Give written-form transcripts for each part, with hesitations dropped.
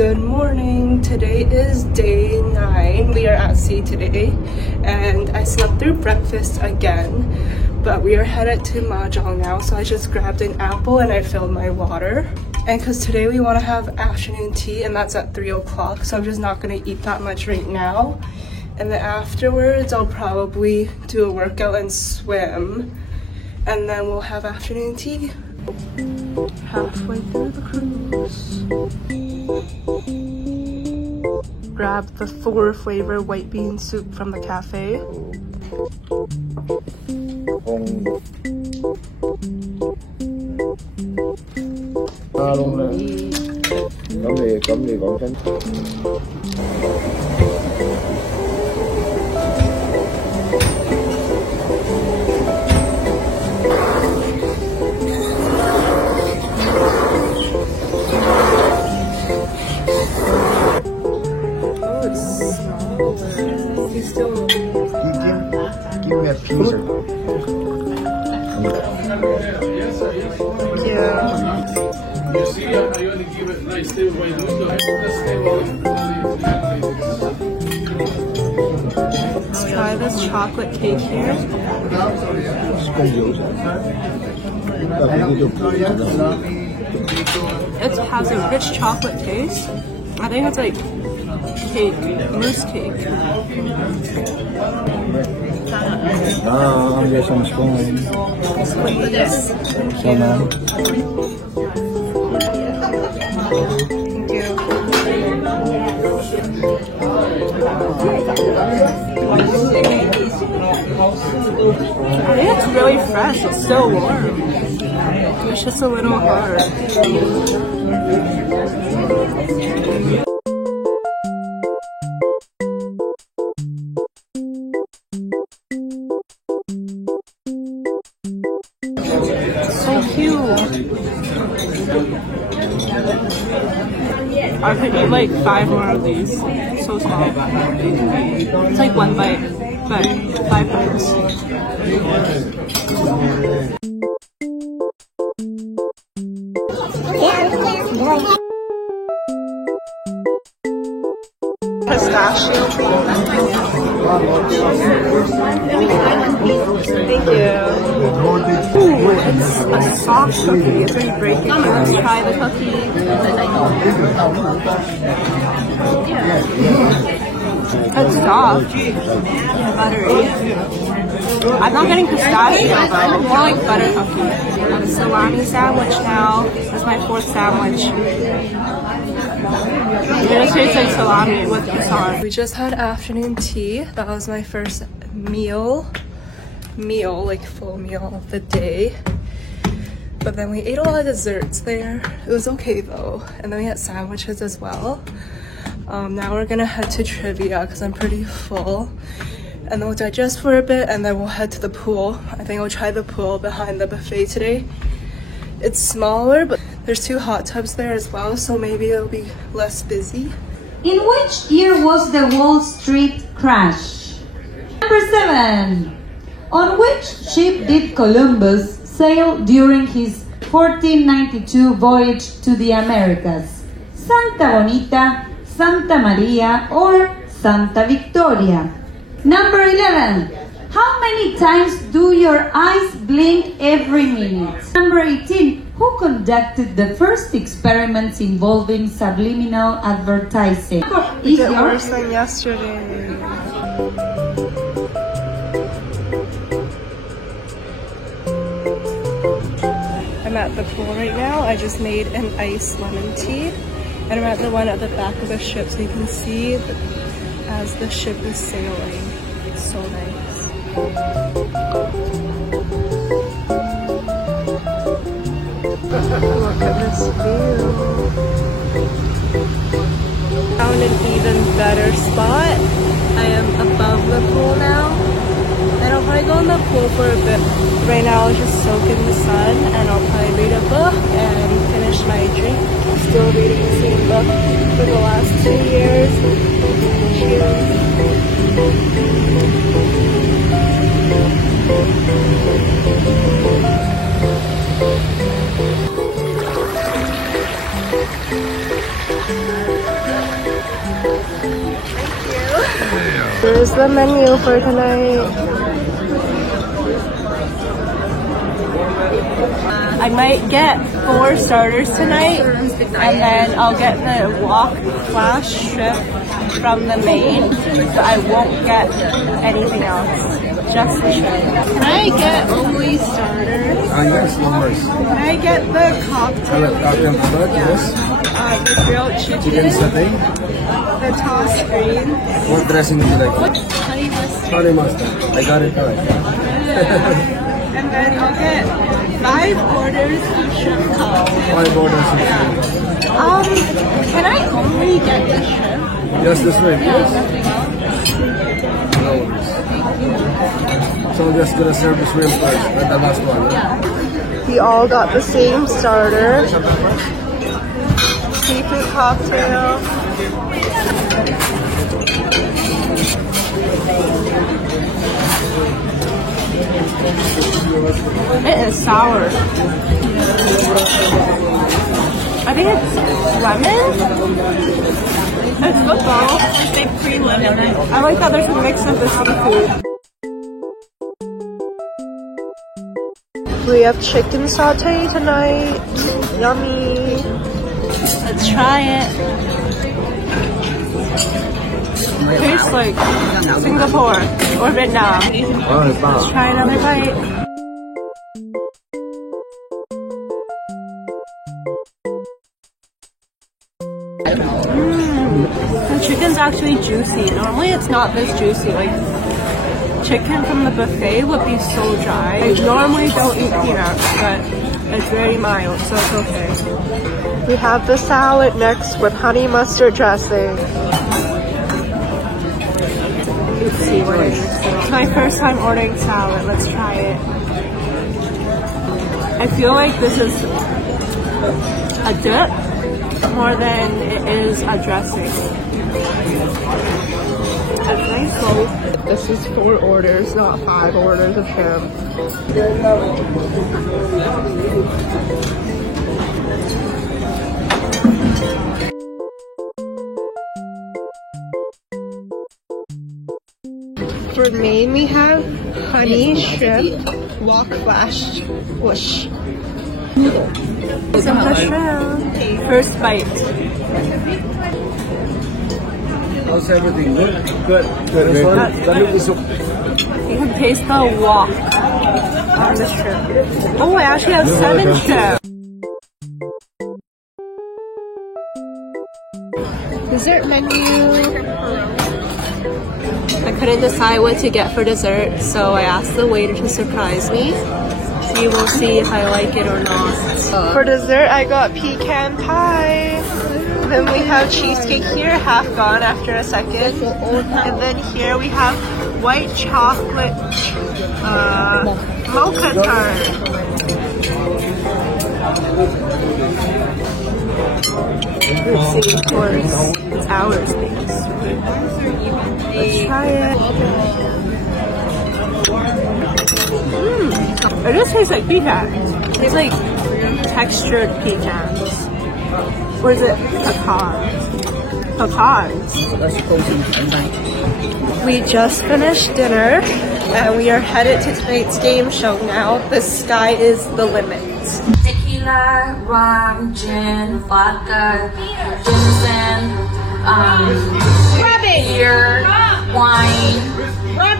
Good morning. Today is day 9. We are at sea today and I slept through breakfast again, but we are headed to Mahjong now, so I just grabbed an apple and I filled my water. And because today we want to have afternoon tea and that's at 3 o'clock, so I'm just not going to eat that much right now. And then afterwards I'll probably do a workout and swim, and then we'll have afternoon tea. Halfway through the cruise. Grab the 4 flavor white bean soup from the cafe. Give me a piece. Yeah. Let's try this chocolate cake here. It has a rich chocolate taste. I think it's like cake, mousse cake. I'll get some spoon. Please. Thank you. Thank you. I think it's really fresh. It's so warm. It's just a little hard. So cute. I could eat like 5 more of these. So small. It's like 1 bite, but 5 bites. Pistachio. Thank you. Ooh, it's a soft cookie. It's really breaking. Let's try the cookie. It's soft. Buttery. I'm not getting pistachio, but more like butter cookie. A salami sandwich now. That's my 4th sandwich. It just tastes like salami with croissant. We just had afternoon tea. That was my first meal, like full meal of the day. But then we ate a lot of desserts there. It was okay though. And then we had sandwiches as well. Now we're gonna head to trivia because I'm pretty full. And then we'll digest for a bit and then we'll head to the pool. I think I'll try the pool behind the buffet today. It's smaller, but there's 2 hot tubs there as well, so maybe it'll be less busy. In which year was the Wall Street crash? Number 7. On which ship did Columbus sail during his 1492 voyage to the Americas? Santa Bonita, Santa Maria, or Santa Victoria? Number 11. How many times do your eyes blink every minute? Number 18. Who conducted the first experiments involving subliminal advertising? We did worse than yesterday. I'm at the pool right now. I just made an iced lemon tea. And I'm at the one at the back of the ship so you can see as the ship is sailing. It's so nice. Look at this view. Found an even better spot. I am above the pool now. And I'll probably go in the pool for a bit. Right now I'll just soak in the sun and I'll probably read a book and finish my drink. I'm still reading the same book for the last 2 years. Cheers. Here's the menu for tonight. I might get 4 starters tonight, and then I'll get the wok flash shrimp from the main, so I won't get anything else, just the shrimp. Can I get only starters? Yes, no worries. Can I get the cocktail? Yes. The grilled chicken, Satay. the tossed green, What dressing do you like? honey mustard, Honey mustard. I got it correct. and then I'll get 5 orders of shrimp cocktail. 5 orders. Can I only get the shrimp? Yes, this way. Yes. No worries. So I'm just gonna serve the shrimp first, and the last one. We all got the same starter. Seafood cocktail. It is sour. I think it's lemon. It's football. They pre-lemon it. I like that there's a mix of the seafood. We have chicken satay tonight. Yummy. Let's try it. Tastes like Singapore or Vietnam. Let's try another bite. The chicken's actually juicy. Normally it's not this juicy. Like chicken from the buffet would be so dry. I normally don't eat peanuts, but it's very mild, so it's okay. We have the salad next with honey mustard dressing. Let's see what it is. It's my first time ordering salad. Let's try it. I feel like this is a dip more than it is a dressing. It's nice though. This is 4 orders, not 5 orders of shrimp. For main, we have honey shrimp, wok flash, whoosh. Some the shrimp. First bite. How's everything? Good? Good. Good. This one? You can taste the wok on the shrimp. Oh, I actually have 7 shrimp. Dessert menu. I couldn't decide what to get for dessert, so I asked the waiter to surprise me. So you will see if I like it or not. For dessert, I got pecan pie. Then we have cheesecake here, half gone after a second. And then here we have white chocolate mocha tart. Let's see, of course, it's ours, please. Let's try it. It just tastes like pecans. It tastes like textured pecans. Or is it pecans? Pecans. We just finished dinner and we are headed to tonight's game show now. The sky is the limit. Tequila, rum, gin, vodka, ginseng, beer, wine,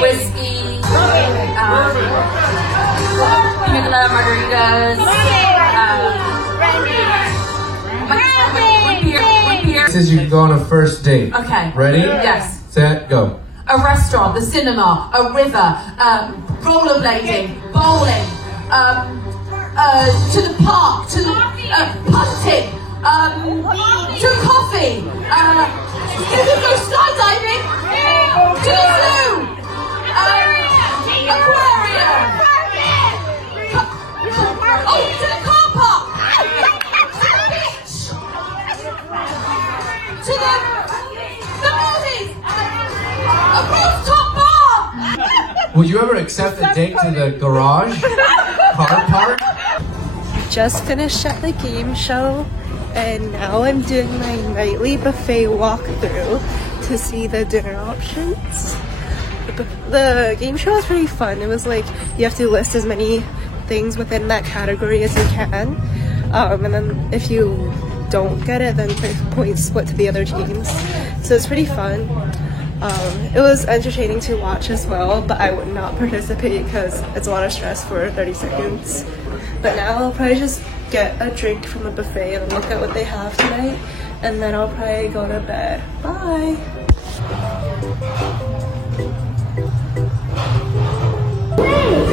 whiskey, pina colada margaritas, Says you can go on a first date. Okay. Ready? Yes. Set, go. A restaurant, the cinema, a river, rollerblading, bowling, to the park, to the punting, to coffee, you can go skydiving, to the zoo, aquarium, oh, to the car park, to the movies, a rooftop bar. Would you ever accept a date to the garage? Car park? Just finished at the game show and now I'm doing my nightly buffet walkthrough to see the dinner options. the game show was pretty fun. It was like you have to list as many things within that category as you can, and then if you don't get it, then points split to the other teams. So it's pretty fun. It was entertaining to watch as well, but I would not participate because it's a lot of stress for 30 seconds. But now I'll probably just get a drink from the buffet and look at what they have tonight, and then I'll probably go to bed. Bye! Hey!